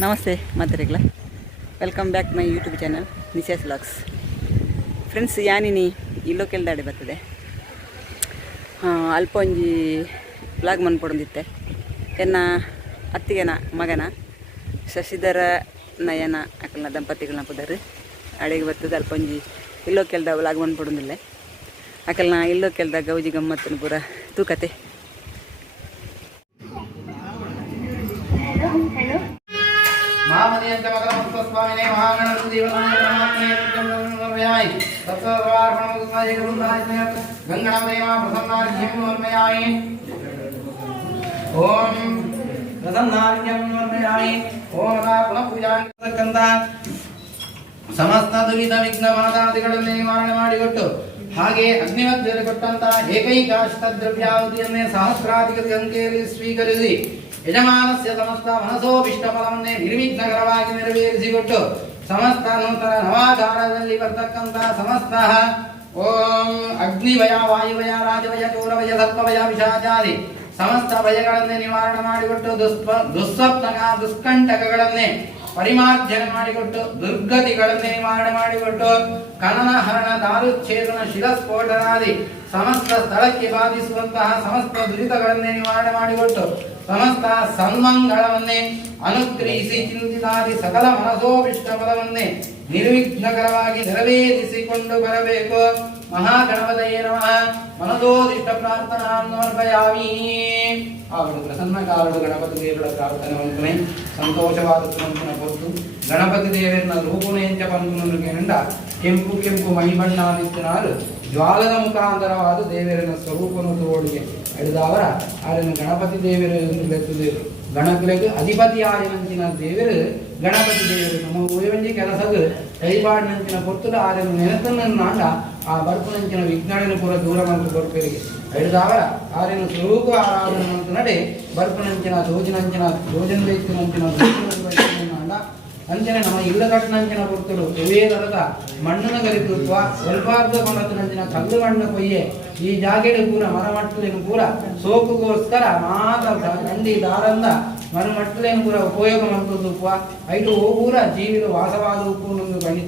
ನಮಸ್ತೆ ಮಾತರಿಗಳ welcome back my YouTube channel Nisha's vlogs. Friends ಯಾನಿನಿ ಇಲ್ಲೋ ಕೆಲ್ದಾಡಿ ಬರ್ತದೆ ಅಲ್ಪ ಒಂಜಿ ವ್ಲಾಗ್ ಮನ್ಪೊಡೊಂದಿತ್ತೆ ಎನ್ನ ಅತ್ತಿಗೆನ ಮಗನ ಶಶಿಧರ ನಯನ ಅಕ್ಕಲ್ನ ದಂಪತಿಗಳನ್ನ ಪುದರ್ ಅಡಿಗೆ ಬರ್ತದೆ ಅಲ್ಪ ಒಂಜಿ ಇಲ್ಲೋ ಕೆಲ್ದ ವ್ಲಾಗ್ ಮನ್ಪೊಡೊಂದಿಲ್ಲ ಅಕ್ಕಲ್ನ ಇಲ್ಲೋ ಕೆಲ್ದ ಗೌಜಿ ಗಮ್ಮತ್ತನ್ನು ಪೂರ ತೂಕತೆ. ಮಾಮನಿಯಂತೆ ಮಕರಮುಕ್ತ ಸ್ವಾಮಿನೇ ಮಹಾಗಣಪತಿ ದೇವನಾಮನೇ ತತ್ಸರ್ವಾರ್ಪಣಮುಕ್ತಾಯ ಗಂಗಣಮಯ ಪ್ರಸನ್ನಾರ್ಘ್ಯಮನ್ಮಯಾಯಿ ಓಂ ಪ್ರಸನ್ನಾರ್ಘ್ಯಮನ್ಮಯಾಯಿ ಓಂ ಅರ್ಪಣ ಪೂಜಾಂತ ಸಮಸ್ತ ದುರಿತ ವಿಘ್ನ ಬಾಧಾದಿಗಳನ್ನು ನಿವಾರಣೆ ಮಾಡಿಕೊಟ್ಟು ಹಾಗೆ ಅಗ್ನಿಮಧ್ಯದಲ್ಲಿ ಕೊಟ್ಟಂತಹ ಏಕೈಕ ಅಷ್ಟದ್ರವ್ಯಾವಧಿಯನ್ನೇ ಸಹಸ್ರಾಧಿಕ ಸಂಖ್ಯೆಯಲ್ಲಿ ಸ್ವೀಕರಿಸಿ ಯಜಮಾನಸ್ಯ ಸಮಸ್ತ ಮನಸೋಭಿಷ್ಟಫಲವನ್ನೇ ನಿರ್ವಿಘ್ನಕರವಾಗಿ ನೆರವೇರಿಸಿಕೊಟ್ಟು ಸಮಸ್ತ ನೂತನ ನವಾಕಾರದಲ್ಲಿ ಬರ್ತಕ್ಕಂತಹ ಸಮಸ್ತ ಓಂ ಅಗ್ನಿಭಯ ವಾಯುಭಯ ರಾಜಭಯ ಚೋರಭಯ ಸರ್ಪಭಯ ವಿಷಾಚಾದಿ ಸಮಸ್ತ ಭಯಗಳನ್ನೇ ನಿವಾರಣೆ ಮಾಡಿಕೊಟ್ಟು ದುಸ್ವಪ್ನ ದುಷ್ಕಂಟಕಗಳನ್ನೇ ಪರಿಮಾರ್ಜನೆ ಮಾಡಿಕೊಟ್ಟು ದುರ್ಗತಿಗಳನ್ನೇ ನಿವಾರಣೆ ಮಾಡಿಕೊಟ್ಟು ಕನನ ಹರಣ ದಾರುಚ್ಛೇದನ ಶಿರಸ್ಫೋಟನಾದಿ ಸಮಸ್ತ ಸ್ಥಳಕ್ಕೆ ಬಾಧಿಸುವಂತಹ ಸಮಸ್ತ ದುರಿತಗಳನ್ನೇ ನಿವಾರಣೆ ಮಾಡಿಕೊಟ್ಟು ಸಮಸ್ತ ಸನ್ಮಂಗಳವನ್ನೇ ಅನುಗ್ರಹಿಸಿ ಚಿಂತಿತಾದಿ ಸಕಲ ಮನಸೋಭಿಷ್ಟ ಫಲವನ್ನೇ ನಿರ್ವಿಘ್ನಕರವಾಗಿ ನೆರವೇರಿಸಿಕೊಂಡು ಬರಬೇಕು. ಮಹಾಗಣಪತಯೇ ನಮಃ. ಮನಸೋದಿಷ್ಟ ಪ್ರಾರ್ಥನಾಂ ಸಮರ್ಪಯಾಮಿ. ಆವಡು ಪ್ರಸನ್ನ ಕಾವಡು ಗಣಪತಿ ದೇವರ ಪ್ರಾರ್ಥನೆ ಸಂತೋಷವಾದ ಹೊತ್ತು ಗಣಪತಿ ದೇವರನ್ನ ರೂಪುನೇಂಚ ಪಂಕುನಂಡ ಕೆಂಪು ಕೆಂಪು ಮಣಿಬಣ್ಣಾದಿತ್ಯನಾರು ಜ್ವಾಲದ ಮುಖಾಂತರವಾದ ದೇವರನ್ನ ಸ್ವರೂಪನು ತೋಳಿಗೆ ಹಿಡಿದವರ ಆರನ್ನು ಗಣಪತಿ ದೇವರು ಗಣಕಲೆಗೆ ಅಧಿಪತಿಯಾಯನಂಚಿನ ದೇವರು ಗಣಪತಿ ದೇವರು ನಮ್ಮ ಉಯವಂಜಿ ಕೆಲಸದ ಕೈಪಾಡಿನಂಚಿನ ಪೊತ್ತುಲ ಆರನ್ನು ನೆನತನ್ನು ನಾಂಡ ಆ ಬರ್ಪುನಂಚಿನ ವಿಜ್ಞಾನ ಪೂರ ದೂರ ಮಂತ್ರ ಬರ್ಪೇರಿಗೆ ಹಿಡಿದವರ ಆರನ್ನು ಸ್ವರೂಪ ಆರಾಧನೆ ಅಂತ ನಡೆ ಬರ್ಪುನಂಚಿನ ಜೋಜಿನಂಚಿನ ಜೋಜನ ವೈದ್ಯನಂಚಿನ ನಾಂಡ ಅಂಚನೆ ನಮ್ಮ ಇಲ್ಲ ಕಟ್ಟನಂಚಿನ ಪೊತ್ತುಡು ಎವೇದರದ ಮಣ್ಣನ ಕಲಿತುತ್ವ ಸ್ವಲ್ಪಾರ್ಧ ಕೊಣತಿನಂಚಿನ ಕಲ್ಲು ಮಣ್ಣ ಕೊಯ್ಯೆ ಈ ಜಾಗೆಡು ಪೂರ ಮರಮಟ್ಟಲೇನು ಪೂರ ಸೋಪುಗೋಸ್ಕರ ಮಾತ ಗಂಡಿ ದಾರಂದ ಮರಮಟ್ಟಲೇನು ಪೂರ ಉಪಯೋಗ ಮಾಡ್ತುಪ್ಪ ಐಟು ಓ ಪೂರ ಜೀವಿತ ವಾಸವಾದ ಉಪ್ಪು ಬನ್ನಿ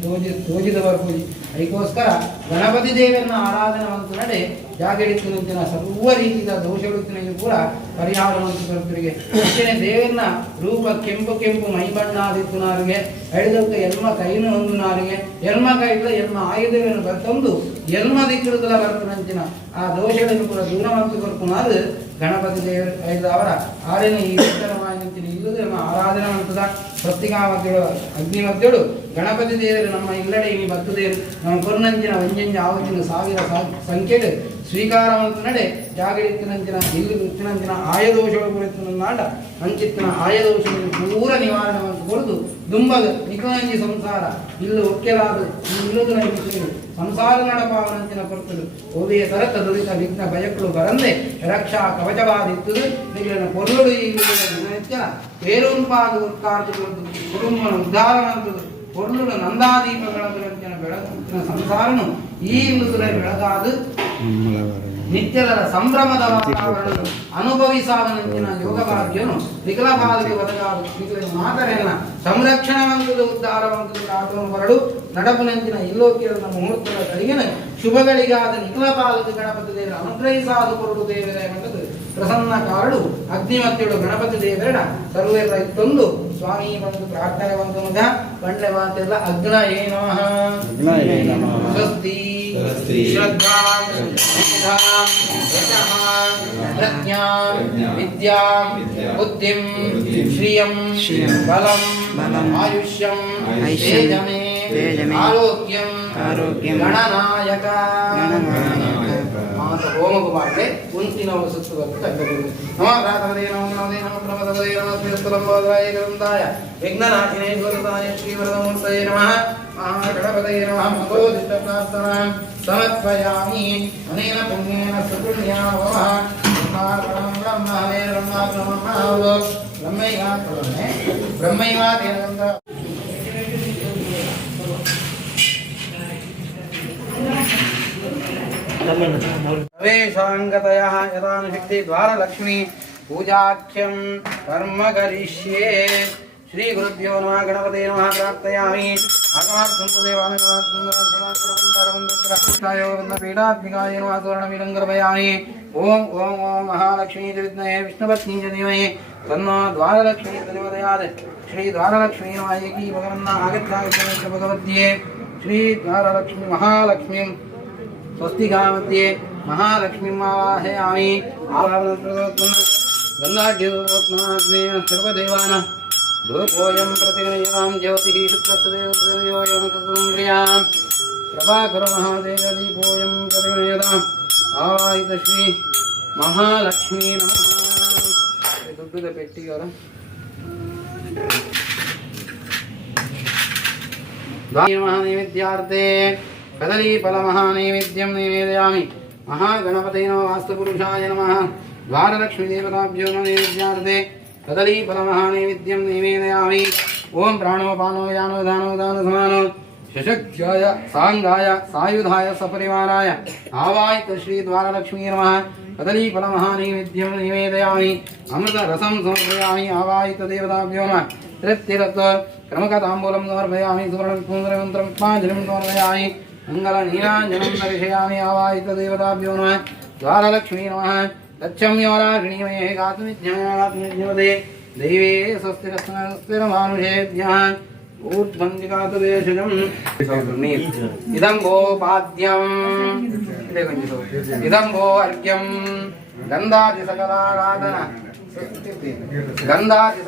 ತೋಜಿದವರು ಪೂಜಿ ಅದಕ್ಕೋಸ್ಕರ ಗಣಪತಿ ದೇವರನ್ನ ಆರಾಧನೆ ಮಂತು ನಡೆ ಜಾಗೆಡಿತ್ತಿನಂಚಿನ ಸರ್ವ ರೀತಿಯ ದೋಷಗಳಿತ್ತಿನ ಪೂರ ಪರಿಹಾರವಂತರಿಗೆ ಅಂಚನೆ ದೇವರನ್ನ ರೂಪ ಕೆಂಪು ಕೆಂಪು ಮೈಬಣ್ಣಾದಿತ್ತುನಾರಿಗೆ ಎಳೆದಕ್ಕೆ ಎಲ್ಮ ಕೈನು ಒಂದು ನಾರಿಗೆ ಎಲ್ಮ ಕೈಲ ಎಲ್ಮ ಆಯುಧವನ್ನು ಬರ್ತಂದು ಎಲ್ಮ ದಿಕ್ಕುಗಳ ಬರ್ತನಂಚಿನ ಆ ದೋಷಗಳನ್ನು ಕೂಡ ದೂರ ಮಂತು ಬರ್ಪುನಾದು ಗಣಪತಿ ದೇವರು ಐದು ಅವರ ಆರೇನು ಈ ಉತ್ತರವಾಗಿಂತಿನ ಇಲ್ಲದೆ ನಮ್ಮ ಆರಾಧನೆ ಮಾಡ್ತದ ಪ್ರತಿಕಾಮತ್ತೇಳು ಅಗ್ನಿಮತ್ತೇಳು ಗಣಪತಿ ದೇವರು ನಮ್ಮ ಇಲ್ಲಡೆ ಇನಿ ಬರ್ತದೇವರು ನಮ್ಮ ಕೊರ್ನಂಚಿನ ಒಂಜಂಜ ಆವತ್ತಿನ ಸಾವಿರ ಸಂಖ್ಯೆಗೆ ಸ್ವೀಕಾರವಂತ ನಡೆ ಜಾಗರಿತ್ತಿನಂಚಿನ ಇಲ್ಲಿ ಉತ್ತಿನಂಚಿನ ಆಯದೋಷಗಳು ಕುರಿತು ನಾಡ ಅಂಚಿತ್ತಿನ ಆಯದೋಷಗಳನ್ನು ಪೂರ ನಿವಾರಣೆ ಅಂತ ಕೊಡುದು ದುಂಬಗ ನಿಖಂಜಿ ಸಂಸಾರ ಇಲ್ಲಿ ಒಕ್ಕೆಲಾದ ಇಲ್ಲದು ನೈಮಿಷಗಳು ಸಂಸಾರ ನಡಪಾವನಂಚಿನ ಕೊರ್ತದು ಓವಿಯ ತರತ ದುರಿತ ವಿಘ್ನ ಭಯಗಳು ಬರಂದೆ ರಕ್ಷಾ ಕವಚವಾದಿತ್ತದು ನಿನ್ನ ಪೊರುಳು ಈ ದಿನನಿತ್ಯ ಪೇರುಂಪಾದ ಉತ್ಕಾರ್ಯಗಳು ಕುಟುಂಬನ ಉದ್ಧಾರವಂತದು ಪೊರುಳು ನಂದಾದೀಪಗಳ ಬೆಳಕಿನ ಸಂಸಾರನು ಈ ಮೃದುರ ಬೆಳಗಾದು ನಿತ್ಯದ ಸಂಭ್ರಮದ ವಾತಾವರಣ ಅನುಭವಿಸಾದನಂಚಿನ ಯೋಗ ಭಾಗ್ಯನು ವಿಕಲ ಬಾಲಿಗೆ ಬದಲಾದ ಮಾತರೆಲ್ಲ ಸಂರಕ್ಷಣವಂತದ ಉದ್ಧಾರವಂತದ ಕಾಟುವ ಹೊರಡು ನಡಪುನಂಚಿನ ಇಲ್ಲೋಕ್ಕಿರದ ಮುಹೂರ್ತದ ಕಡೆಗಿನ ಶುಭಗಳಿಗಾದ ನಿಖಲ ಪಾಲಕ ಗಣಪತಿ ದೇವರ ಅನುಗ್ರಹಿಸಾದ ಕೊರಡು ದೇವರ ಎಂಬುದು ಪ್ರಸನ್ನ ಕಾರಡು ಅಗ್ನಿಮತ್ತೆಳು ಗಣಪತಿ ದೇವರ ಸರ್ವೇರ ಇತ್ತೊಂದು ಸ್ವಾಮಿ ಬಂದು ಪ್ರಾರ್ಥನೆ ಬಂದು ಮಗ ಬಂಡೆ ಮಾತೆಲ್ಲ ಅಗ್ನ ಏನಮಃ ಸ್ವಸ್ತಿ ಶ್ರದ್ಧಾ ಪ್ರಜ್ಞಾಂ ವಿದ್ಯಾಂ ಬುದ್ಧಿಂ ಶ್ರಿಯಂ ಬಲಂ ಆಯುಷ್ಯಂ ತೇಜಮೇ ಆರೋಗ್ಯಂ ಗಣನಾಯಕ ಹೋಮಗು ಮಾಡದೆ ಕುಂತಿನ ಸುತ್ತುವತ್ತು ತಗ್ಗಬಹುದು. ನಮಃ ನಮೋ ಪ್ರಮದವದೇ ನಮಃ ಏಕದಂತಾಯ ವಿಘ್ನನಾಶಿನೇ ಗೋರತಾಯ ಶ್ರೀವರದಮೂರ್ತಯೇ ನಮಃ. ಮಹಾಗಣಪತಯೇ ನಮಃ. ಮನೋದಿಷ್ಟ ಪ್ರಾರ್ಥನಾಂ ಸಮರ್ಪಯಾಮಿ. ಅನೇನ ಪುಣ್ಯೇನ ಸುಪುಣ್ಯಾ ಭವಃ. ಬ್ರಹ್ಮೈವಾತೇನ प्रवेशांगतयः यदानुशक्ति द्वारलक्ष्मी पूजाख्यं कर्म करिष्ये ಶ್ರೀ ಗುರುಭ್ಯೋ ನಮಃ ಗಣಪತೆ ನಮಃ ಪ್ರಾರ್ಥಯಾಮಿ ಆಗಮಾರ್ಕಂತು ದೇವಾನಂದಪೀಠಾತ್ಮಿಕಾಯ ನಮಃ ಸುವರ್ಣವೀರಂಗರ್ಭಯಾಮಿ ಓಂ ಓಂ ಓಂ ಮಹಾಲಕ್ಷ್ಮೀ ವಿದ್ಮಹೇ ವಿಷ್ಣುಪತ್ನಿ ಧೀಮಹಿ ತನ್ನೋ ದ್ವಾರಲಕ್ಷ್ಮೀ ಪ್ರಚೋದಯಾತ್ ಶ್ರೀ ದ್ವಾರಲಕ್ಷ್ಮೀ ನಮಃ ಏಕೀ ಭಗವನ್ನ ಆಗತ್ಯಾಗತ್ಯ ಭಗವದ್ಯೇ ಶ್ರೀ ದ್ವಾರಲಕ್ಷ್ಮೀ ಮಹಾಲಕ್ಷ್ಮೀ ಸ್ವಸ್ತಿಕಾಮಧ್ಯೆ ಮಹಾಲಕ್ಷ್ಮೀಂ ಆವಾಹಯಾಮಿ ಗಂಗಾಢ್ಯೋತ್ನಾಗ್ನೇಯ ಸರ್ವದೇವಾನ ಧೂಪೋಯಂ ಪ್ರತಿಗಣಯತಾಂ ಜ್ಯೋತಿಃ ಶುಕ್ಲಸ್ತದೇವೋಯಂ ಪ್ರಭಾಕರ ಮಹಾದೇವ ದೀಪೋಯಂ ಪ್ರತಿಗಣಯತಾಂ ಆವಾಹಿತ ಶ್ರೀ ಮಹಾಲಕ್ಷ್ಮೀ ನಮಃ. ದುಡ್ಡದ ಪೆಟ್ಟಿಗರ ನೈವೇದ್ಯಾರ್ಥೆ ಕದಲೀಫಲಮಹಾನೈವೇದ್ಯಂ ನೈವೇದಯಾಮಿ. ಮಹಾಗಣಪತೇ ನಮಃ ವಾಸ್ತುಪುರುಷಾಯ ನಮಃ. ದ್ವಾರಲಕ್ಷ್ಮೀ ದೇವತಾಭ್ಯೋ ನೈವೇದ್ಯಾರ್ಥೆ ಕದಲೀಫಲಮಹಾನೈವೇದ್ಯಂ ನೈವೇದಯಾಮಿ. ಓಂ ಪ್ರಾಣೋಪಾನೋ ಯಾನೋ ದಾನೋ ದಾನ ಸಮಾನೋ ಶಶಕ್ಷ್ಯಾಯ ಸಾಂಗಾಯ ಸಾಯುಧಾಯ ಸಪರಿವಾರಾಯ ಆವಾಹಿತ ಶ್ರೀ ದ್ವಾರಲಕ್ಷ್ಮೀ ನಮಃ. ಕದಲೀಫಲಮಹಾನೈವೇದ್ಯಂ ನೈವೇದಯಾಮಿ. ಅಮೃತ ರಸಂ ಸಮರ್ಪಯಾಮಿ ಆವಾಹಿತ ದೇವತಾಭ್ಯೋ ನಮಃ. ತೃಪ್ತಿರತ್ವ ಕ್ರಮಕತಾಂಬೂಲಂ ಸಮರ್ಪಯಾಮಿ. ಸುವರ್ಣಪುಂದ್ರಮಂತ್ರಂ ಪಾಂಜಲಿಂ ಸಮರ್ಪಯಾಮಿ. ಮಂಗಲ ನೀರಾಂಜನಂ ದರ್ಶಯಾಮಿ ಆವಾಹಿತ ದೇವತಾಭ್ಯೋ ನಮಃ. ದ್ವಾರಲಕ್ಷ್ಮೀ ನಮಃ. ತಚ್ಚಮ್ಯೋರಾಗ್ನಿಮಯೇ ಗಾತುಮಿಜ್ಞಾನಾತ್ಮಜ್ಞವದೇ ದೈವೇ ಸ್ವಸ್ತಿರಸ್ತಿರಮಾನುಷೇಭ್ಯಃ ಊರ್ಧ್ವಂಜಿಕಾತುದೇಶಜಂ ಇದಂ ಗೋಪಾದ್ಯಂ ಇದಂ ಗೋ ಅರ್ಘ್ಯಂ ಗಂಧಾದಿ ಸಕಲಾರಾಧನ ಗಂಧಾದಿ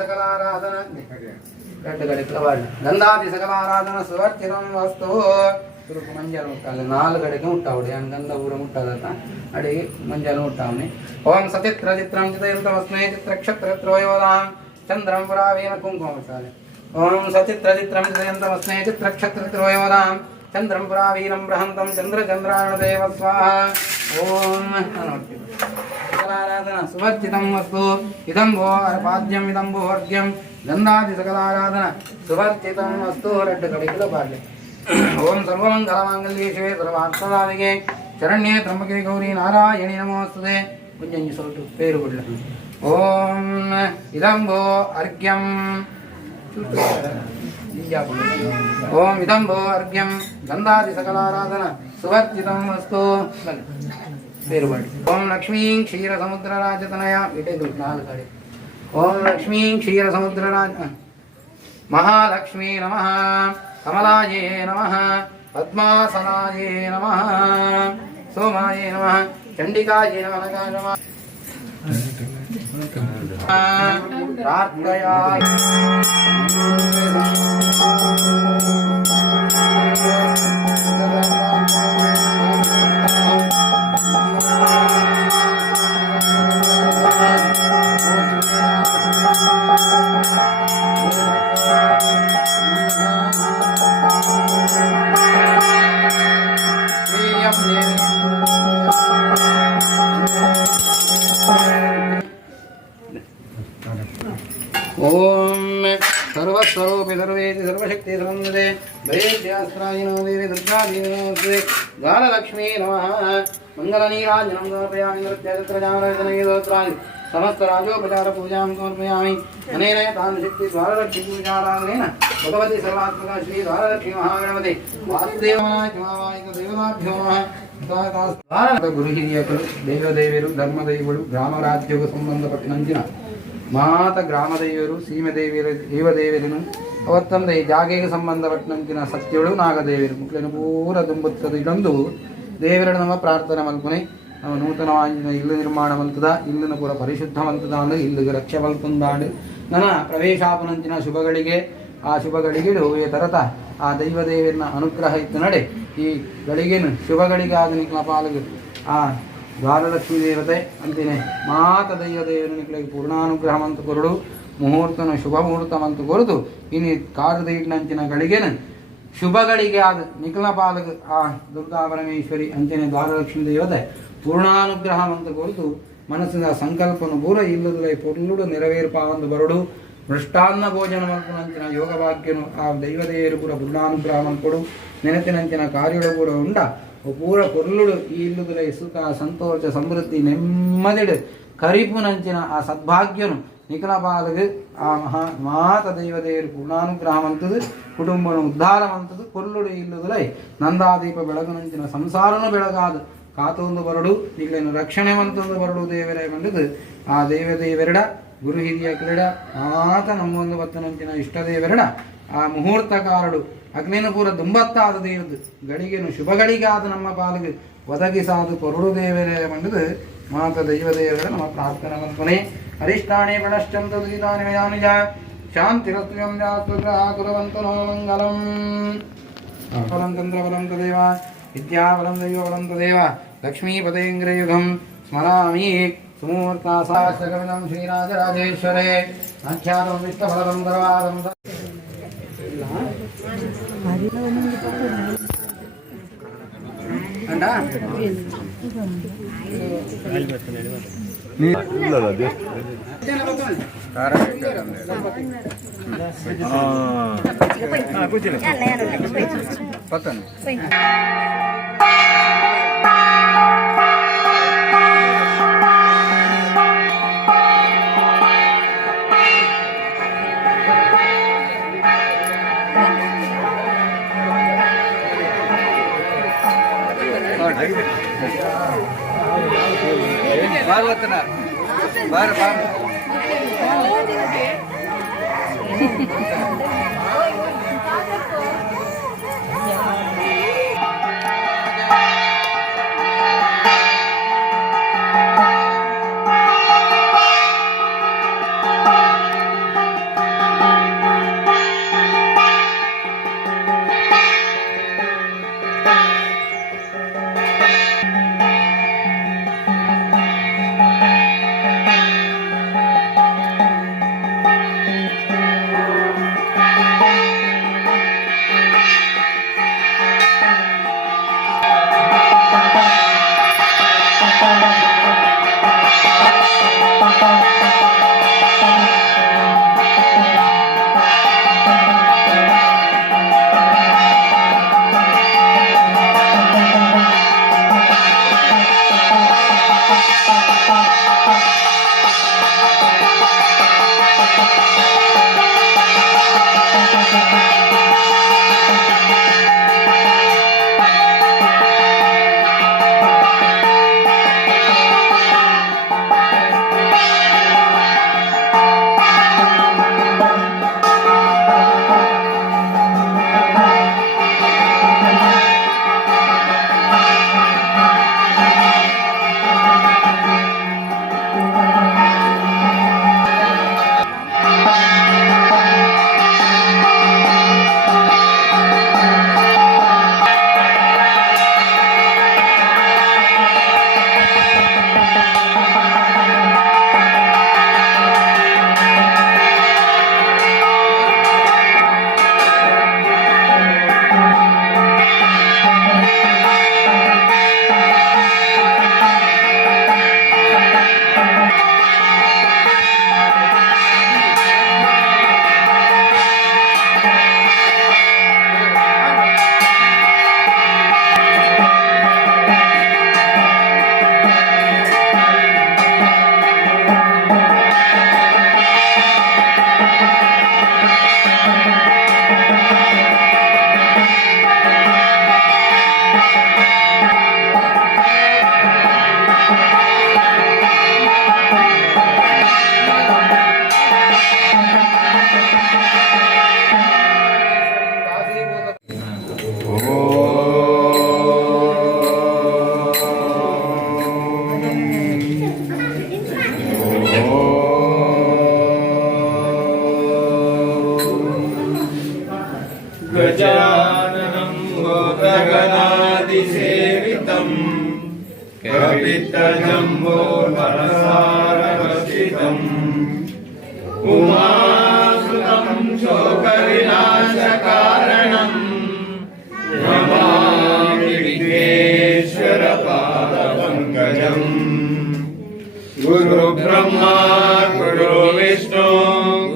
ಸಕಲಾರಾಧನ ಸುವರ್ಚಿತಂ ವಸ್ತು ಮಂಜಾಲು ಮುಟ್ಟಾలి 4 ಕಡೆಗೆ ಮುಟ್ಟಾವಡಿ ಗಂಧ ಊರ ಮುಟ್ಟಾದತ್ತ ಅಡಿಗೆ ಮಂಜಾಲು ಮುಟ್ಟಾವನಿ. ಓಂ ಸಚಿತ್ರ ಚಿತ್ರಂ ಚಿತಯಂತ ವಸ್ಮೇ ಚಿತ್ರಕ್ಷತ್ರತ್ರೋಯೋದಾಂ ಚಂದ್ರಂ ಪುರಾವೇನ ಕುಂಕುಮ ಮುಟ್ಟಾలి. ಓಂ ಸಚಿತ್ರ ಚಿತ್ರಂ ಚಿತಯಂತ ವಸ್ಮೇ ಚಿತ್ರಕ್ಷತ್ರತ್ರೋಯೋದಾಂ ಚಂದ್ರಂ ಪುರಾವೀರಂ ಬೃಹಂತಂ ಚಂದ್ರಚಂದ್ರಾಯಣ ದೇವ ಸ್ವಾಹ. ಓಂ ಸಕಲಾರಾಧನ ಸುವರ್ಚಿತಂ ವಸ್ತು ಇದಂ ಭೋ ಪಾದ್ಯಂ ಇದಂ ಭೋ ಅರ್ಘ್ಯಂ ಗಂಧಾದಿ ಸಕಲಾರಾಧನ ಸುವರ್ಚಿತಂ ವಸ್ತು. 2 ಕಡೆಗೆ ಪಾಡ್ಲಿ. ಓಂ ಸರ್ವಮಂಗಲಮಾಂಗಲ್ಯೇ ಶಿವೆ ಸರ್ವಾರ್ಥಸಾಧಿಕೆ ಶರಣ್ಯೇ ತ್ರ್ಯಂಬಕೆ ಗೌರಿ ನಾರಾಯಣಿ ನಮೋಸ್ತುತೆ. ಮುಂಜಂಜಿ ಸೌಟು ಪೇರು ಬಿಡ್ಲ. ಓಂ ಇದಂ ಭೋ ಅರ್ಘ್ಯಂ ಓಂ ಇದಂ ಭೋ ಅರ್ಘ್ಯಂ ಗಂಧಾದಿ ಸಕಲಾರಾಧನ ಸುವರ್ಚಿತಂ ವಸ್ತು ಪೇರು ಬಿಡ್ಲಿ. ಓಂ ಲಕ್ಷ್ಮೀಂ ಕ್ಷೀರ ಸಮುದ್ರ ರಾಜತನಯ ಇಟೇದು 4 ಕಡೆ. ಓಂ ಲಕ್ಷ್ಮೀಂ ಕ್ಷೀರ ಸಮುದ್ರ ರಾಜ ಮಹಾಲಕ್ಷ್ಮೀ ನಮಃ. ಕಮಲಾಯೇ ನಮಃ. ಪದ್ಮಾಸನಾಯೇ ನಮಃ. ಸೋಮಾಯೇ ನಮಃ. ಚಂಡಿಕಾಯೇ ನಮಃ. ಪ್ರಾರ್ಥಯಾಮಿ. ಓಂ ಸರ್ವಸ್ವರೂಪಿ ಸರ್ವೇತಿ ಸರ್ವಶಕ್ತಿ ಸಮನ್ವಿತೆ ಭೈರ್ಯಾಸ್ತ್ರಾಯಿನೋ ದೇವಿ ದುರ್ಗಾದೇವಿ ನಮಸ್ತೆ. ದ್ವಾರಲಕ್ಷ್ಮೀ ನಮಃ. ಮಂಗಲ ನೀರಾಂಜನಂ ಸಮರ್ಪಯಾಮಿ. ನೃತ್ಯದತ್ರಾಯ ಸಮಸ್ತ ರಾಜೋಪಚಾರ ಪೂಜಾಂ ಸಮರ್ಪಯಾಮಿ. ಅನೇನ ತಾನು ಶಕ್ತಿ ದ್ವಾರಲಕ್ಷ್ಮೀ ಪೂಜಾರಾಧನೇನ ಭಗವತಿ ಸರ್ವಾತ್ಮಕ ಶ್ರೀ ದ್ವಾರಲಕ್ಷ್ಮೀ ಮಹಾಗಣಪತಿ ವಾಸುದೇವಾಯ ದೇವತಾಭ್ಯೋ ನಮಃ. ಗುರು ಹಿರಿಯರು ದೇವದೇವಿಯರು ಧರ್ಮದೈವರು ಗ್ರಾಮ ರಾಜ್ಯಕ್ಕೆ ಸಂಬಂಧಪಟ್ಟಂಚಿನ ಮಾತ ಗ್ರಾಮದೇವಿಯರು ಸೀಮೆದೇವಿಯರು ದೇವದೇವಿಯರನ್ನು ಅವತ್ತಂದೆ ಜಾಗೆಗೆ ಸಂಬಂಧಪಟ್ಟಂಚಿನ ಸತ್ಯಗಳು ನಾಗದೇವಿಯರು ಮುಕ್ಳಿನ ಪೂರ ತುಂಬುತ್ತದೆ. ಇದೊಂದು ದೇವರ ನಮ್ಮ ಪ್ರಾರ್ಥನೆ ಮಲ್ಪನೆ ನಮ್ಮ ನೂತನವಾಗಿ ಇಲ್ಲು ನಿರ್ಮಾಣ ಮಲ್ತದ ಇಲ್ಲಿನ ಪೂರ ಪರಿಶುದ್ಧ ಮಲ್ತದ ಅಂದ್ರೆ ಇಲ್ಲಿಗೆ ರಕ್ಷೆ ಮಲ್ತಂದಾಂಡು ನನ್ನ ಪ್ರವೇಶಾಪನಂಚಿನ ಶುಭಗಳಿಗೆ ಆ ಶುಭಗಳಿಗೆ ಹೋಗುವ ತರತ ಆ ದೈವದೇವಿಯರನ್ನ ಅನುಗ್ರಹ ಇತ್ತು ನಡೆ ಈ ಗಳಿಗೆನು ಶುಭಗಳಿಗಾದ ನಿಕ್ಲ ಪಾಲಗೆ ಆ ದ್ವಾರಲಕ್ಷ್ಮೀ ದೇವತೆ ಅಂತಿನೇ ಮಾತ ದೈವದೇವರ ನಿಕ್ಲಿಗೆ ಪೂರ್ಣಾನುಗ್ರಹವಂತ ಕೊರಡು ಮುಹೂರ್ತನ ಶುಭ ಮುಹೂರ್ತವಂತ ಕೊರದು ಇನ್ನು ಕಾರದ ಇಡ್ನಂಚಿನ ಗಳಿಗೆನು ಶುಭಗಳಿಗೆ ಆದ ನಿಖಲ ಪಾಲಕ ಆ ದುರ್ಗಾ ಪರಮೇಶ್ವರಿ ಅಂಚನೆ ದ್ವಾರಲಕ್ಷ್ಮೀ ದೇವತೆ ಪೂರ್ಣಾನುಗ್ರಹವಂತ ಕೊರದು ಮನಸ್ಸಿನ ಸಂಕಲ್ಪನು ಪೂರ ಇಲ್ಲದ ಪೊರ್ಲುಡು ನೆರವೇರ್ಪಾವಂದು ಬರಡು ಮೃಷ್ಟಾನ್ನ ಭೋಜನ ಮಂತಿನ ಯೋಗ ಭಾಗ್ಯನು ಆ ದೈವದೇವರು ಕೂಡ ಪೂರ್ಣಾನುಗ್ರಹವನ್ನು ಕೊಡು ನೆನಪಿನಂಚಿನ ಕಾರ್ಯಗಳು ಕೂಡ ಉಂಡ ಪೂರ ಪೊರ್ಲುಡು ಈ ಇಲ್ಲುದಲೈ ಸುಖ ಸಂತೋಷ ಸಮೃದ್ಧಿ ನೆಮ್ಮದಿಡು ಕರಿಪುನಂಚಿನ ಆ ಸದ್ಭಾಗ್ಯನು ನಿಖಲ ಬಾಲಗೆ ಆ ಮಾತ ದೈವದೇವರು ಪೂರ್ಣಾನುಗ್ರಹವಂತದು ಕುಟುಂಬನು ಉದ್ಧಾರವಂತದು ಕೊಲ್ಲುಡು ಇಲ್ಲುದಲೈ ನಂದಾದೀಪ ಬೆಳಗುನಂಚಿನ ಸಂಸಾರನು ಬೆಳಗಾದು ಕಾತೊಂದು ಬರಡು ನಿಗಳೇನು ರಕ್ಷಣೆವಂತೊಂದು ಬರಡು ದೇವರೇ ಬಂದದು ಆ ದೇವದೇವೆರಡ ಗುರು ಹಿರಿಯ ಕ್ರೀಡ ಮಾತ ನಮ್ಮೊಂದು ಬತ್ತನಂಚಿನ ಇಷ್ಟ ದೇವೆರಡ ಆ ಮುಹೂರ್ತ ಕಾರಡು ಅಗ್ನಿನ ಪೂರ ದುಂಬತ್ತಾದ ದೇವದು ಗಳಿಗೆನು ಶುಭಗಳಿಗಾದ ನಮ್ಮ ಪಾಲಿಗೆ ಒದಗಿಸಾದು ಕೊರಡು ದೇವರೇ ಬಂದದು ಮಾತ ದೈವದೇವರ ನಮ್ಮ ಪ್ರಾರ್ಥನಾ ಕಲ್ಪನೆ ಹರಿಷ್ಠಾಣೆ ಪ್ರಣಶ್ಚಂತ ದುರಿತಾನಿಜ ಶಾಂತಿರಸ್ತ್ಯಂ ಜಾತುಗ್ರಹಾಕುರವಂತು ನೋ ಮಂಗಲಂ ಫಲಂ ಚಂದ್ರಫಲಂ ತದೇವ ವಿದ್ಯಾಫಲಂ ದೈವಫಲಂ ತದೇವ ಲಕ್ಷ್ಮೀಪದೇಂಗ್ರಯುಗಂ ಸ್ಮರಾಮಿ ಸುಮೂರ್ತಾಸಾಸ್ತ್ರಕವಿದಂ ಶ್ರೀರಾಜರಾಜೇಶ್ವರೇ ಆಖ್ಯಾತಂ ವಿಷ್ಣುಫಲದಂ ಸರ್ವಾದಂ ಬಾರ गजाननं भूतगणादिसेवितं कपित्तजम्बोफलसारभक्षितम् उमासुतं शोकविनाशकारणम् नमामि विघ्नेश्वरपादपङ्कजम् गुरुब्रह्मा गुरुविष्णु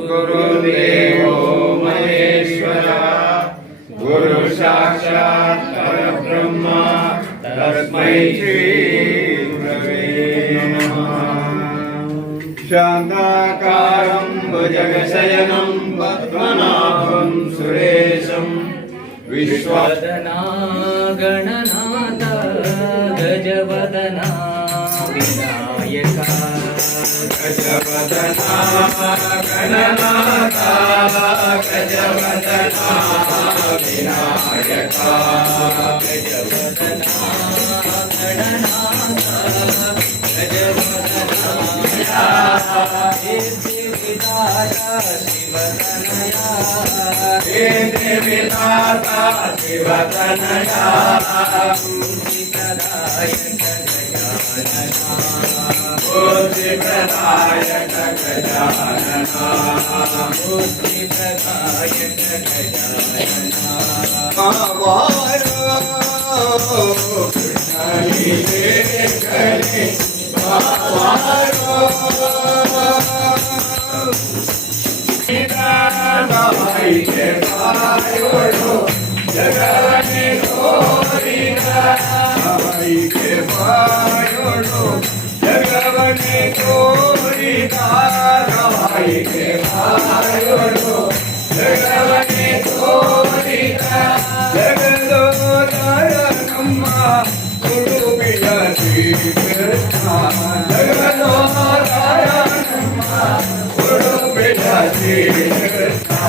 गुरुदेवो महेश्वरः गुरु साक्षात् परब्रह्म तस्मै श्री गुरवे नमः शान्ताकार जगशयनं पद्मनाभं सुरेशं विश्ववदना गणनाथ गजवदना विनायका गजवदना गणनाथ गजवदना विनायका गजवदना गणनाथ गजवदना विधाता शिवतनया बुद्धिप्रदायक गजानना बुद्धिप्रदायक गजानना जगवने तोरिना के पायोड़ो जगवने तोरिना के पायोड़ो जगवने तोरिना जगदो नारायणम्मा गुरु बिलासी कृष्णा जगदो नारायणम्मा गुरु Bilasi Krishna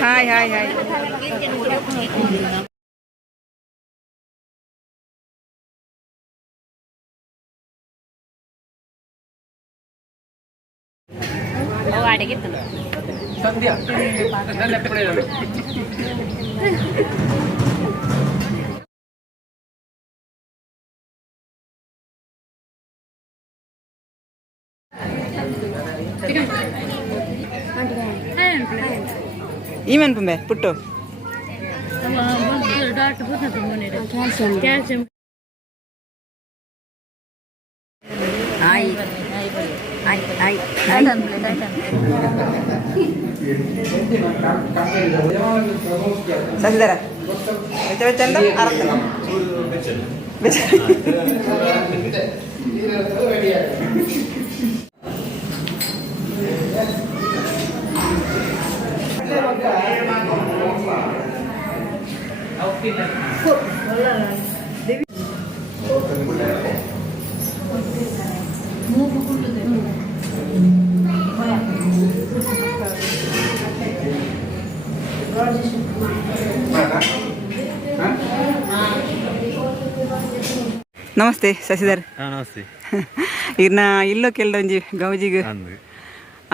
hi hi hi ಸಂಧ್ಯಾ ನನ್ನ ಎಪ್ಪಡೆ ఈమెన్ పుంబే పుట్టు ಸಸಿದಾರ ಬೆಚ್ಚ ಬೆಚ್ಚ ಅಂತ ಅರತ್ತನ ಬೆಚ್ಚ ನಮಸ್ತೆ ಶಶಿಧರ್. ನಮಸ್ತೆ. ಈಗ ನಾ ಇಲ್ಲೋ ಕೆಲ್ದ ಒಂಜಿ ಗೌಜಿಗೆ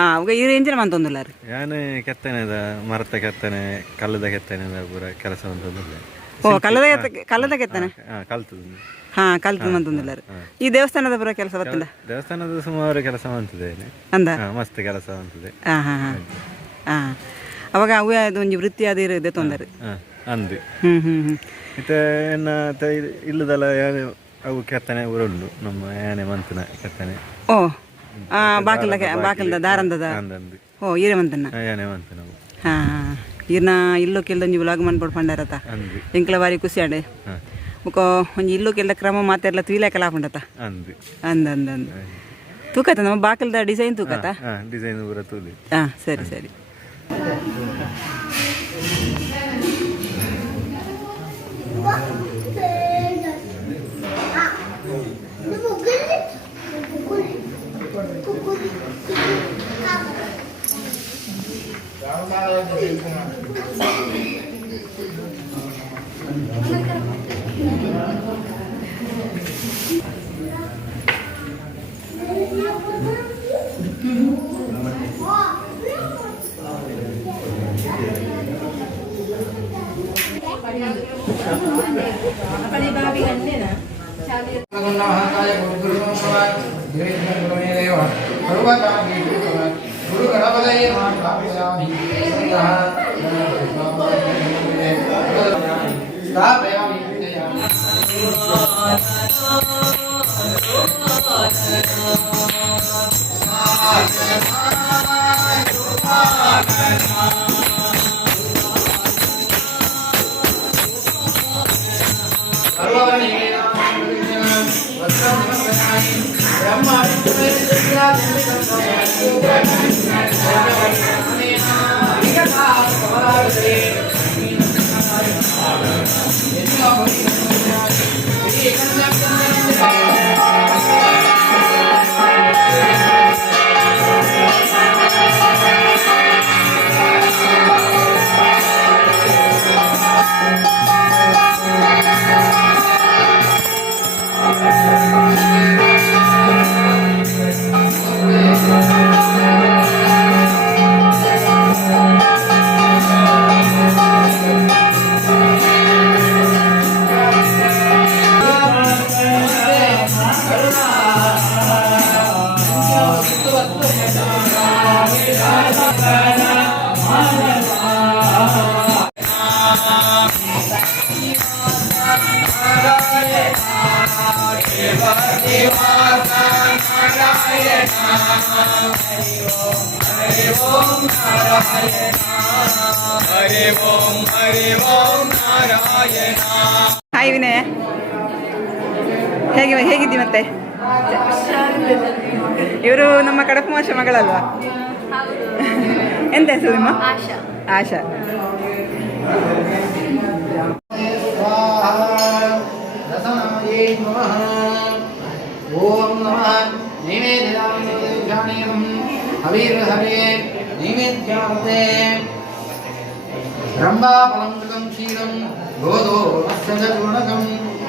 ಅವಾಗ ಈ ರೇಂಜಿನ ಮಂತೊಂದುಲ್ಲ ರೀ ಯಾನು ಕೆತ್ತನೆದ ಮರತ ಕೆತ್ತನೆ ಕಲ್ಲದ ಕೆತ್ತನೆದ ಪೂರ ಕೆಲಸ ಅಂತಂದಿಲ್ಲ. ಓ ಕಲ್ಲದ ಕೆತ್ತನೆ ಕಲ್ತದ ಕಲ್ತದ ಮಂತೊಂದಿಲ್ಲ ರೀ. ಈ ದೇವಸ್ಥಾನದ ಪೂರ ಕೆಲಸ ಬತ್ತಿಲ್ಲ. ದೇವಸ್ಥಾನದ ಸುಮಾರು ಕೆಲಸ ಅಂತಿದೆ ಅಂದ ಮಸ್ತ್ ಕೆಲಸ ಅಂತಿದೆ. ಅವಾಗ ಅವು ಅದು ಒಂಜಿ ವೃತ್ತಿ ಅದೇ ಇದೆ ತೊಂದರೆ ಅಂದು ಮತ್ತೆ ಎನ್ನ ಇಲ್ಲದಲ್ಲ ಅವು ಕೆತ್ತನೆ ಊರುಂಡು ನಮ್ಮ ಯಾನೆ ಮಂತನ ಕೆತ್ತನೆ. ಓ ಬಾಕಲ್ದ ದಾರಂದದ ಓ ಈರೆ ಮಂತನ ಯಾನೆ ಮಂತನ ಈರ್ನ ಇಲ್ಲೋ ಕೆಲ್ದ ಒಂಜಿ ವ್ಲಾಗ್ ಮನ್ಪಡ್ ಪಂಡರತ ಎಂಕ್ಲ ಬಾರಿ ಖುಷಿ ಆಡೆ ಮುಖ ಒಂಜಿ ಇಲ್ಲೋ ಕೆಲ್ದ ಕ್ರಮ ಮಾತೆಲ್ಲ ತುಯಿಲಾಕಲ್ಲ ಹಾಕೊಂಡತ ಅಂದ ಅಂದ ಅಂದ ತೂಕತ ನಮ್ಮ ಬಾಕಲ್ದ ಡಿಸೈನ್ ತೂಕತ ಡಿಸೈನ್ ಪೂರ ತೂಲಿ. ಸರಿ ಸರಿ. ಹಾಯ್ ವಿನಯ, ಹೇಗಿದ್ದಿ ಮತ್ತೆ? ಇವರು ನಮ್ಮ ಕಡಪ ಮಾಷ ಮಗಳಲ್ವಾ? ಎಂತ ಹೆಸರು ನಿಮ್ಮ? ಆಶಾ. ಓಂ ನಮಃ ನೈವೇದ್ಯಾಂ ಹವೀರ್ ಹರೇ ನೈವೇದ್ಯಾಮತೆ ಬ್ರಹ್ಮಾಫಲಂ ಕೃತಂ ಕ್ಷೀರಂ ಗೋಧೋ ಮತ್ಸ್ಯಜೂರ್ಣಕಂ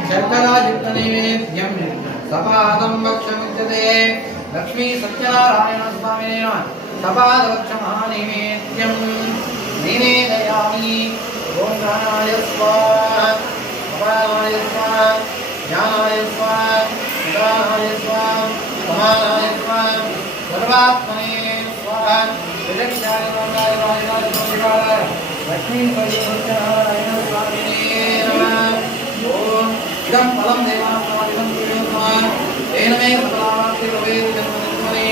ಶರ್ಕರಾಯುಕ್ತ ನೈವೇದ್ಯಂ ಸಪಾದಂ ಭಕ್ಷ್ಯಮಿಚ್ಯತೆ. ಲಕ್ಷ್ಮೀ ಸತ್ಯನಾರಾಯಣ ಸ್ವಾಮಿನೇನ ಸಪಾದಭಕ್ಷ ಮಹಾನೈವೇದ್ಯಂ ನೈವೇದಯಾಮಿ. ಓಂ ಪ್ರಾಣಾಯ ಸ್ವಾಹ, ಅಪಾನಾಯ ಸ್ವಾಹ, ಜ್ಞಾನಾಯ ಸ್ವಾಹ, ನಿಧಾನಾಯ ಸ್ವಾಹ, ಸಮಾನಾಯ ಸ್ವಾಹ, ಸರ್ವಾತ್ಮನೇ ಸ್ವಾಹ. ವಿಲಕ್ಷಾಯ ಮಂಗಾಯ ವಾಯುವಾಯ ಶಿವಾಯ ಲಕ್ಷ್ಮೀ ಸತ್ಯನಾರಾಯಣ ಸ್ವಾಮಿನೇ ನಮಃ. ಓಂ ಇದಂ ಫಲಂ ದೇವಾನಾಂ ನಮಃ. ತೇನ ಮೇ ಸಕಲಾವಾಪ್ತಿ ಭವೇತ್ ಜನ್ಮನಿ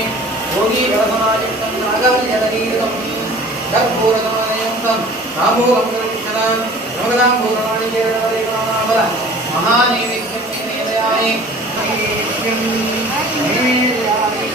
ಯೋಗಿ ಗಣಸಮಾಯುಕ್ತಂ ನಾಗವಲ್ಯದಗೀತಂ ಕರ್ಪೂರದಮನಯಂತಂ ತಾಂಬೂಲಂ ಗೃಹೀತಂ ನವದಾಂಬೂಲಾನಿ ಕೇರಳದೇವಾನಾಮಲ ಮಹಾನೈವೇದ್ಯಂ ನೈವೇದಯಾಮಿ. ನೈವೇದ್ಯಂ ನೈವೇದಯಾಮಿ.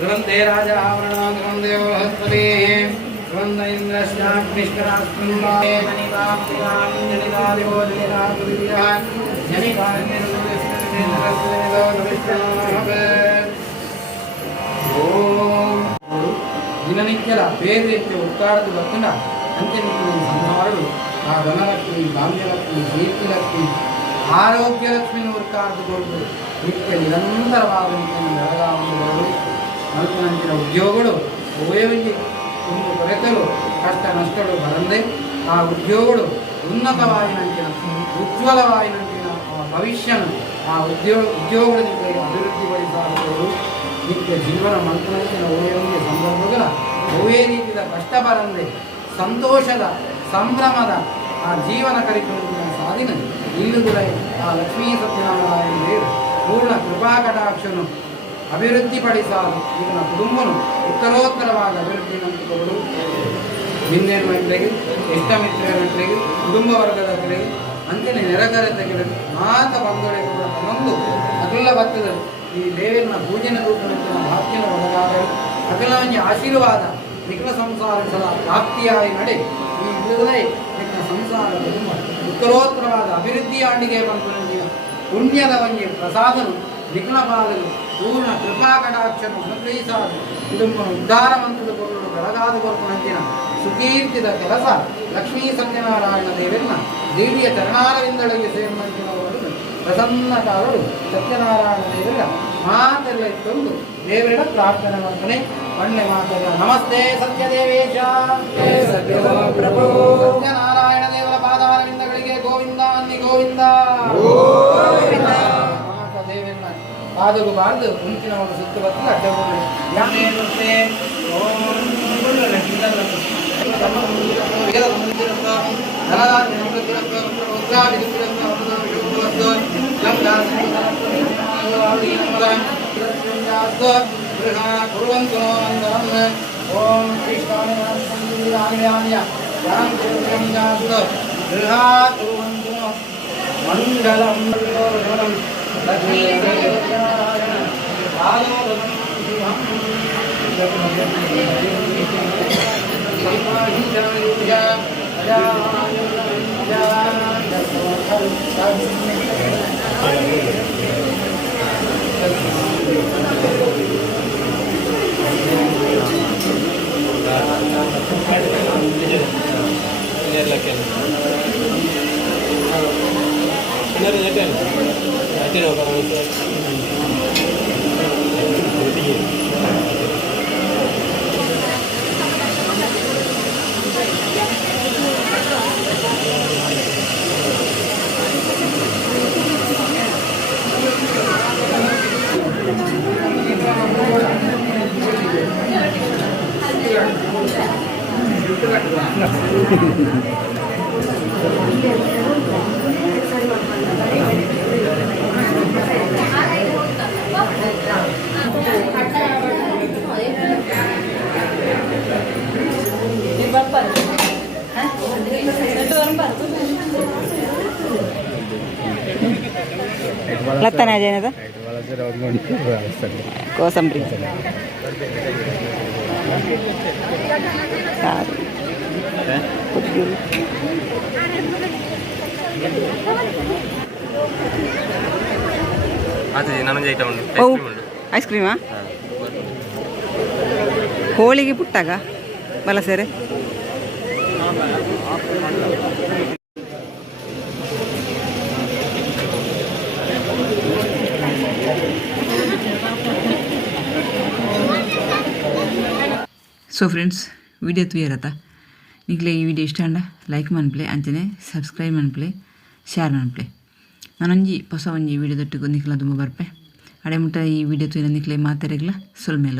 ಧ್ರುವಂತೆ ರಾಜ ಆವರಣ ಧ್ರುವಂತೆ ಬೃಹಸ್ಪತಿ ಧ್ರುವಂತ ಇಂದ್ರಶ್ಚಾಗ್ನಿಷ್ಕರಾಸ್ಕೃಂದಾಯ ಜನಿಕಾಪ್ತಿಗಾಂಜನಿಕಾದಿವೋ ಜನಿಕಾಪುರಿಯಃ ದಿನನಿತ್ಯದ ಬೇರೆ ರೀತಿಯ ಉತ್ಕಾರದ ಬರ್ತನ ಅಂತ್ಯನಿತ್ಯದ ಸಂಹಾರಗಳು ಆ ಧನಲಕ್ಷ್ಮಿ ಧಾನ್ಯಲಕ್ಷ್ಮಿ ಕೀರ್ತಿಲಕ್ಷ್ಮಿ ಆರೋಗ್ಯಲಕ್ಷ್ಮಿನ ಉತ್ಕಾರದಗೊಳ್ಳು ನಿತ್ಯ ನಿರಂತರವಾದ ಬೆಳಗಾವಣೆಗಳು ಮಲ್ಪನಂಚಿನ ಉದ್ಯೋಗಗಳು ಉಭಯವಿಗೆ ಒಂದು ಕೊರೆತಲು ಕಷ್ಟ ನಷ್ಟಗಳು ಬರಂದೆ ಆ ಉದ್ಯೋಗಗಳು ಉನ್ನತವಾಯಿನಂಚಿನ ಉಜ್ವಲವಾಯಿನಂಚಿನ ಆ ಭವಿಷ್ಯನ ಆ ಉದ್ಯೋಗಗಳ ಅಭಿವೃದ್ಧಿಪಡಿಸುವುದು ನಿತ್ಯ ಜೀವನ ಮಲ್ಪನಂಚಿನ ಉಭಯವಿಗೆ ಸಂದರ್ಭಗಳ ಒವೇ ರೀತಿಯ ಕಷ್ಟ ಬರಂದೆ ಸಂತೋಷದ ಸಂಭ್ರಮದ ಆ ಜೀವನ ಕರಿಕುಳಿನ ಸಾಧಿನ ಇಲ್ಲುಗುಳೆ ಆ ಲಕ್ಷ್ಮೀ ಸತ್ಯನಾರಾಯಣ ದೇವರು ಪೂರ್ಣ ಕೃಪಾ ಕಟಾಕ್ಷನು ಅಭಿವೃದ್ಧಿಪಡಿಸಲು ಇದನ್ನ ಕುಟುಂಬನು ಉತ್ತರೋತ್ತರವಾದ ಅಭಿವೃದ್ಧಿ ನಂತುಕೊಂಡು ನಿನ್ನೆಯ ಮಕ್ಕಳಿಗೆ ಇಷ್ಟ ಮಿತ್ರರ ಮಕ್ಕಳಿಗೆ ಕುಟುಂಬ ವರ್ಗದ ಕಡೆಗೆ ಅಂತಿನ ನೆರೆಕರೆತಗಳಿಗೆ ಮಾತ ಬಂಧುಗಳಿಗೆ ಕೂಡ ತನ್ನೊಂದು ಅಗಲ ಭತ್ತದ ಈ ದೇವರನ್ನ ಪೂಜೆನ ರೂಪದಂತಹ ಭಾಗ್ಯನ ಒಳಗಾದರು ಅಗಲಂಜಿ ಆಶೀರ್ವಾದ ನಿಖಲ ಸಂಸಾರ ಪ್ರಾಪ್ತಿಯಾಗಿ ನಡೆ ಈ ಇಲ್ಲದೇ ನಿಖಲ ಸಂಸಾರ ಕುಟುಂಬ ಉತ್ತರೋತ್ತರವಾದ ಅಭಿವೃದ್ಧಿಯ ಆಂಡಿಗೆ ಬಂದು ಪುಣ್ಯದ ಒಂಜಿ ಪ್ರಸಾದನು ನಿಖಲ ಪಾಲಲು ಪೂರ್ಣ ಕೃಪಾ ಕಟಾಕ್ಷನು ಅನುಗ್ರಹಿಸಾದ ಕುಟುಂಬನ ಉದ್ಧಾರ ಮಂತ್ರದ ಕೊರಳು ಬೆಳಗಾದ ಕೊರಪನಂಚಿನ ಸುಕೀರ್ತಿದ ಕೆಲಸ ಲಕ್ಷ್ಮೀ ಸತ್ಯನಾರಾಯಣ ದೇವರನ್ನ ದೇವಿಯ ಚರಣಾರವಿಂದಳಿಗೆ ಸೇರಿದಂತಿನವರು ಪ್ರಸನ್ನ ಕಾಲರು ಸತ್ಯನಾರಾಯಣ ದೇವರ ಮಾತೆಲ್ಲ ಇಟ್ಟೊಂದು ದೇವರ ಪ್ರಾರ್ಥನೆ ಮಾಡ್ತಾನೆ ಒಳ್ಳೆ ಮಾತಲ್ಲ ನಮಸ್ತೆ ಸತ್ಯದೇವೇಶ ಪ್ರಭು ಸತ್ಯನಾರಾಯಣ ದೇವರ ಪಾದಾರವಿಂದಗಳಿಗೆ ಗೋವಿಂದ ಅನ್ನಿ ಗೋವಿಂದ ದೇವರನ್ನ ಪಾದಗೂ ಬಾರ್ದು ಮುಂಚಿನವರು ಸುತ್ತು ಬರ್ತದೆ ಅಡ್ಡಗಳು ಯಾಕೆ ಬರುತ್ತೆ ಓಂ ಶ್ರೀ ಮಂಗಲಂ ಲತ್ತನ ಏನದ ಕೋಸಂಬರಿ ಸಾರು ಪುತ್ತೂರು ಐಸ್ ಕ್ರೀಮಾ ಹೋಳಿಗೆ ಪುಟ್ಟಾಗ ಬಲ ಸೇರೆ ಸೊ ಫ್ರೆಂಡ್ಸ್ ವಿಡಿಯೋ ತುಯರತ್ತ ನಿಕ್ಲೆ ಈ ವಿಡಿಯೋ ಇಷ್ಟ ಅಂಡ ಲೈಕ್ ಮನ್ಪ್ಲೆ ಅಂಚನೆ ಸಬ್ಸ್ಕ್ರೈಬ್ ಮನ್ಪ್ಲೆ ಶೇರ್ ಮನ್ಪ್ಲೆ ನಾನೊಂಜಿ ಹೊಸ ಒಂಜಿ ವಿಡಿಯೋ ತೊಟ್ಟಿಗೆ ನಿಕ್ಲ ತುಂಬ ಬರ್ಪೆ ಅಡೆ ಮುಟ್ಟ ಈ ವಿಡಿಯೋ ತುಯ್ನ ನಿಕ್ಲೆ ಮಾತಾರೆಗ್ಲ ಸೊಲ್ಮೇಲೆ